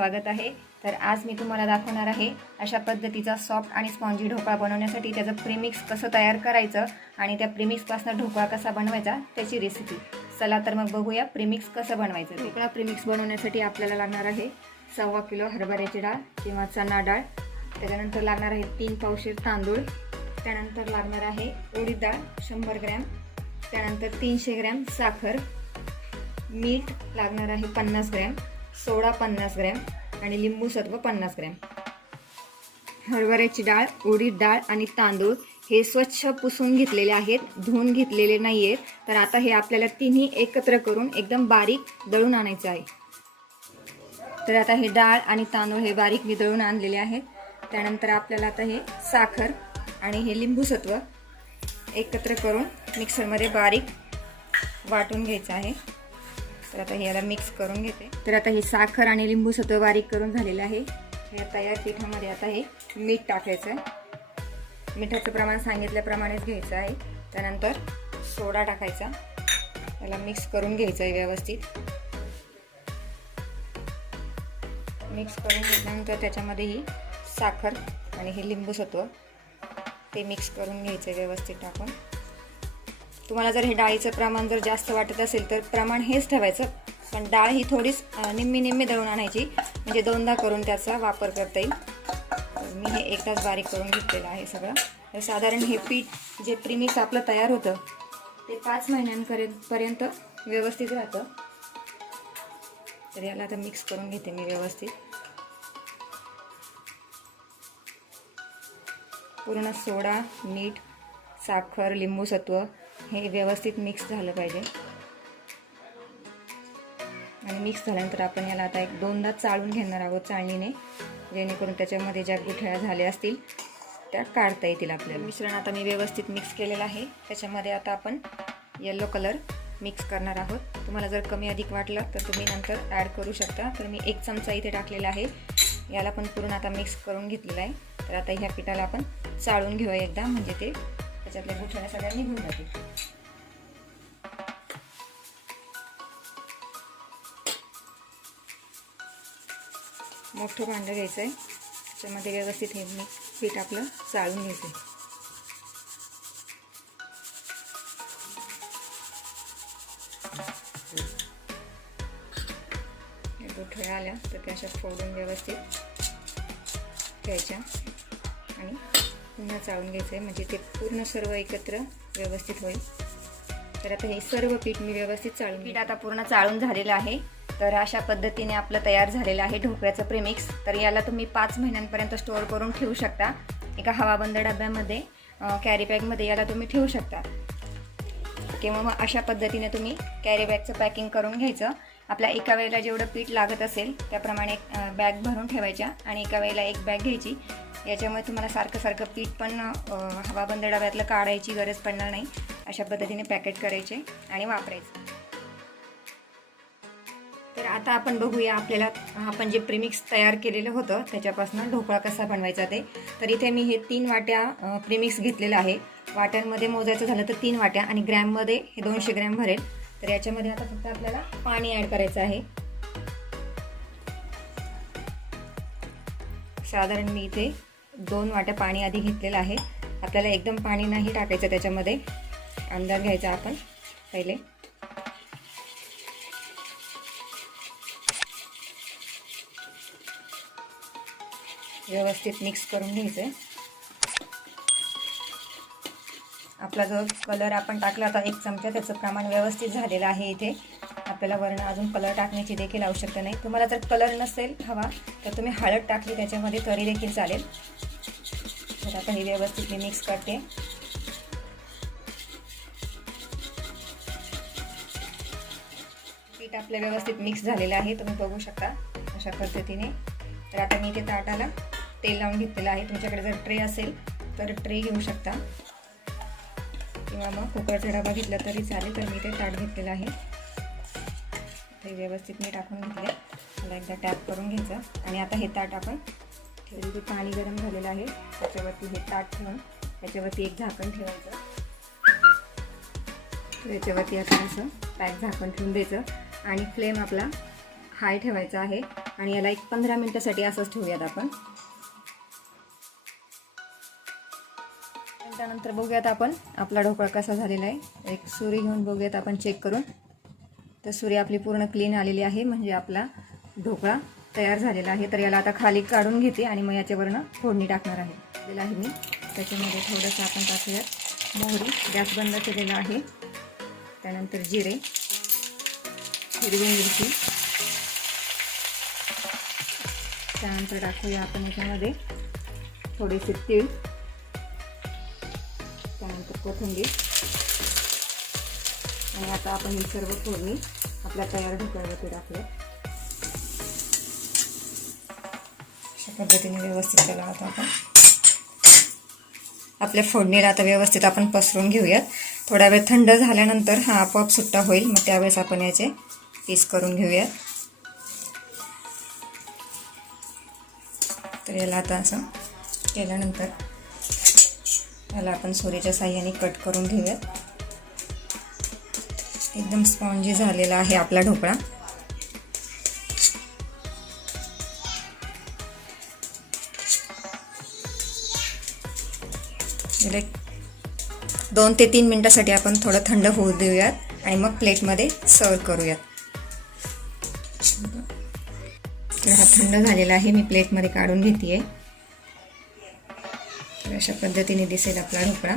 स्वागत आहे. तर आज मी तुम्हाला दाखवणार आहे अशा पद्धतीचा सॉफ्ट आणि स्पॉन्जी ढोकळा बनवण्यासाठी त्याचं प्रीमिक्स कसं तयार करायचं आणि त्या प्रीमिक्सपासून ढोकळा कसा बनवायचा त्याची रेसिपी चला तर मग बघूया प्रीमिक्स कसं बनवायचं ढोकळा प्रीमिक्स बनवण्यासाठी आपल्याला लागणार आहे सव्वा किलो हरभऱ्याची डाळ किंवा चना डाळ. त्याच्यानंतर लागणार आहे तीन पावशेर तांदूळ. त्यानंतर लागणार आहे उडीद डाळ शंभर ग्रॅम. त्यानंतर तीनशे ग्रॅम साखर. मीठ लागणार आहे पन्नास ग्रॅम. सोडा पन्नास ग्रॅम आणि लिंबू सत्व पन्नास ग्रॅम. हरभऱ्याची डाळ उडीद डाळ आणि तांदूळ हे स्वच्छ पुसून घेतलेले आहेत धुवून घेतलेले नाही आहेत तर आता हे आपल्याला तिन्ही एकत्र करून एकदम बारीक दळून आणायचं आहे. तर आता हे डाळ आणि तांदूळ हे बारीक मी दळून आणलेले आहेत. त्यानंतर आपल्याला आता हे साखर आणि हे लिंबू सत्व एकत्र करून मिक्सरमध्ये बारीक वाटून घ्यायचं आहे. तर आता हे याला मिक्स करून घेते. तर आता हे साखर आणि लिंबू सत्व बारीक करून झालेलं आहे. या तयार पिठामध्ये आता हे मीठ टाकायचं आहे. मिठाचं प्रमाण सांगितल्याप्रमाणेच घ्यायचं आहे. त्यानंतर सोडा टाकायचा. त्याला मिक्स करून घ्यायचं आहे व्यवस्थित. मिक्स करून घेतल्यानंतर त्याच्यामध्ये ही साखर आणि हे लिंबू सत्व ते मिक्स करून घ्यायचं आहे व्यवस्थित टाकून. तुम्हाला जर हे डाळीचं प्रमाण जर जास्त वाटत असेल तर प्रमाण हेच ठेवायचं. पण डाळ ही थोडीच निम्मी निम्मी दळून आणायची. म्हणजे दोनदा करून त्याचा वापर करता येईल. मी हे एकदाच बारीक करून घेतलेलं आहे सगळं. तर साधारण हे पीठ जे प्रिमिक्स आपलं तयार होतं ते पाच महिन्यांपर्यंत पर्यंत व्यवस्थित राहतं. तर याला आता मिक्स करून घेते मी व्यवस्थित. पूर्ण सोडा मीठ साखर लिंबू सत्व हे व्यवस्थित मिक्स झालं पाहिजे. आणि मिक्स झाल्यानंतर आपण याला आता एक दोनदा चाळून घेणार आहोत चाळणीने जेणेकरून त्याच्यामध्ये ज्या गुठळ्या झाल्या असतील त्या काढता येतील आपल्याला. मिश्रण आता मी व्यवस्थित मिक्स केलेलं आहे. त्याच्यामध्ये आता आपण येलो कलर मिक्स करणार आहोत. तुम्हाला जर कमी अधिक वाटलं तर तुम्ही नंतर ॲड करू शकता. तर मी एक चमचा इथे टाकलेला आहे. याला पण पूर्ण आता मिक्स करून घेतलेला आहे. तर आता ह्या पिठाला आपण चाळून घेऊया एकदा. म्हणजे ते त्याच्यातल्या गुठळ्या सगळ्या निघून जातील. मोठं भांडं घ्यायचं आहे त्याच्यामध्ये व्यवस्थित हे मी पीठ आपलं चाळून घ्यायचं आहे गुठळ्या आल्या तर त्या अशा फोडून व्यवस्थित घ्यायच्या आणि पुन्हा चाळून घ्यायचं आहे. म्हणजे ते पूर्ण सर्व एकत्र व्यवस्थित होईल. तर आता हे सर्व पीठ मी व्यवस्थित चाळून पीठ आता पूर्ण चाळून झालेलं आहे. तर अशा पद्धतीने आपलं तयार झालेलं आहे ढोकळ्याचं प्रेमिक्स तर याला तुम्ही पाच महिन्यांपर्यंत स्टोअर करून ठेवू शकता. एका हवाबंद डब्यामध्ये कॅरी बॅगमध्ये याला तुम्ही ठेवू शकता. किंवा मग अशा पद्धतीने तुम्ही कॅरी बॅगचं पॅकिंग करून घ्यायचं. आपल्या एका वेळेला जेवढं पीठ लागत असेल त्याप्रमाणे बॅग भरून ठेवायच्या आणि एका वेळेला एक बॅग घ्यायची. याच्यामुळे तुम्हाला सारखं सारखं पीठ पण हवाबंद डब्यातलं काढायची गरज पडणार नाही. अशा पद्धतीने पॅकेट करायचे आणि वापरायचे. तर आता आपण बघूया आपल्याला आपण जे प्रिमिक्स तयार केलेलं होतं त्याच्यापासून ढोकळा कसा बनवायचा ते. तर इथे मी हे तीन वाट्या प्रिमिक्स घेतलेलं आहे. वाट्यांमध्ये मोजायचं झालं तर तीन वाट्या आणि ग्रॅममध्ये हे दोनशे ग्रॅम भरेल. तर याच्यामध्ये आता फक्त आपल्याला पाणी ॲड करायचं आहे. साधारण मी इथे दोन वाट्या पाणी आधी घेतलेलं आहे. आपल्याला एकदम पाणी नाही टाकायचं त्याच्यामध्ये. अंदाज घ्यायचा आपण पहिले. व्यवस्थित मिक्स करून घ्यायचं आहे आपला जो कलर आपण टाकला होता एक चमचा त्याचं प्रमाण व्यवस्थित झालेलं आहे इथे. आपल्याला वर्ण अजून कलर टाकण्याची देखील आवश्यकता नाही. तुम्हाला जर कलर नसेल हवा तर तुम्ही हळद टाकली त्याच्यामध्ये तरी देखील चालेल. तर आता हे व्यवस्थित मी मिक्स करते. पीठ आपलं व्यवस्थित मिक्स झालेलं आहे. तुम्ही बघू शकता अशा पद्धतीने. तर आता मी इथे ताटाला तेल लावून घेतलेलं आहे. तुमच्याकडे जर ट्रे असेल तर ट्रे घेऊ शकता. किंवा मग कुकरचा डबा घेतला तरी चालेल तर मी ते ताट घेतलेलं आहे. ते व्यवस्थित मी टाकून घेतले मला एकदा टॅप करून घ्यायचं. आणि आता हे ताट आपण ठेवली पाणी गरम झालेलं आहे. त्याच्यावरती हे ताट ठेवून त्याच्यावरती एक झाकण ठेवायचं. त्याच्यावरती आता असं पॅक झाकण ठेवून द्यायचं. आणि फ्लेम आपला हाय ठेवायचा आहे. आणि याला एक पंधरा मिनटासाठी असंच ठेवूयात आपण. त्यानंतर बघूयात आपण. आपला ढोकळा कसा झालेला आहे. एक सुरी घेऊन बघूयात आपण चेक करून. तर सुरी आपली पूर्ण क्लीन आलेली आहे. म्हणजे आपला ढोकळा तयार झालेला आहे. तर याला आता खाली काढून घेते आणि मग याच्यावरनं फोडणी टाकणार आहे. दिलेला आहे मी. त्याच्यामध्ये थोडंसं आपण टाकूयात. मोहरी. गॅस बंद केलेला आहे. त्यानंतर जिरे. हिरवी मिरची. त्यानंतर टाकूया आपण याच्यामध्ये थोडेसे तीळ. कोथिंबीर. आणि आता आपण ही सर्व फोडणी आपल्या तयार ढोकळ्यावरती टाकूया अशा पद्धतीने व्यवस्थित केला आता आपण आपल्या फोडणीला आता व्यवस्थित आपण पसरून घेऊयात. थोडा वेळ थंड झाल्यानंतर हा आपोआप सुट्टा होईल मग त्यावेळेस आपण याचे पीस करून घेऊयात. तर याला आता असं केल्यानंतर याला आपण सोरीच्या साह्याने कट करून घेऊयात. एकदम स्पॉन्जी झालेला आहे आपला ढोकळा. दोन ते तीन मिनटासाठी आपण थोडं थंड होऊ देऊयात आणि मग प्लेटमध्ये सर्व करूयात. हा थंड झालेला आहे मी प्लेटमध्ये काढून घेते आहे अशा पद्धतीने दिसेल आपला ढोकळा.